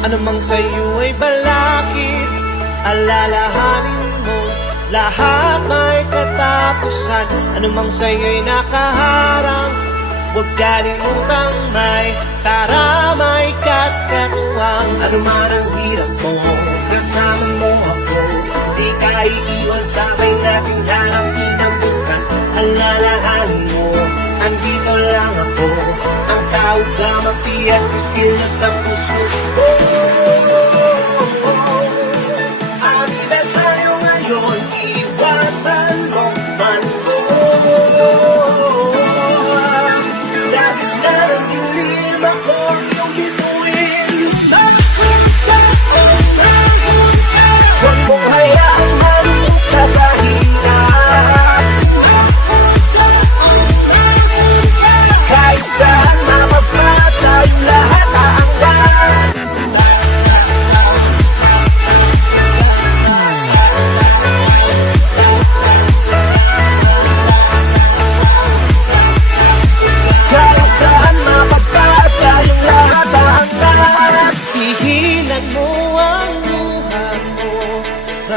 Anumang sa'yo ay balakid Alalahanin mo Lahat may katapusan. Anumang sa'yo'y nakaharang Huwag kalimutang may karamay kat katuwang. Ano man ang hirap mo, kasama mo ako Di ka iiwan sabay nating harapin ang bukas Alalahanin mo, andito lang ako Naudama pijak skillet za posłuch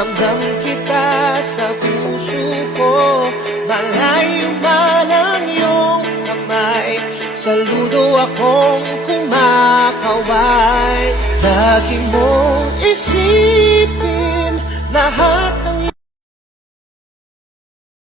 Ramdam kita sa puso ko. Malayo man ang iyong kamay? Saludo akong kumakaway. Lagi mong isipin Lahat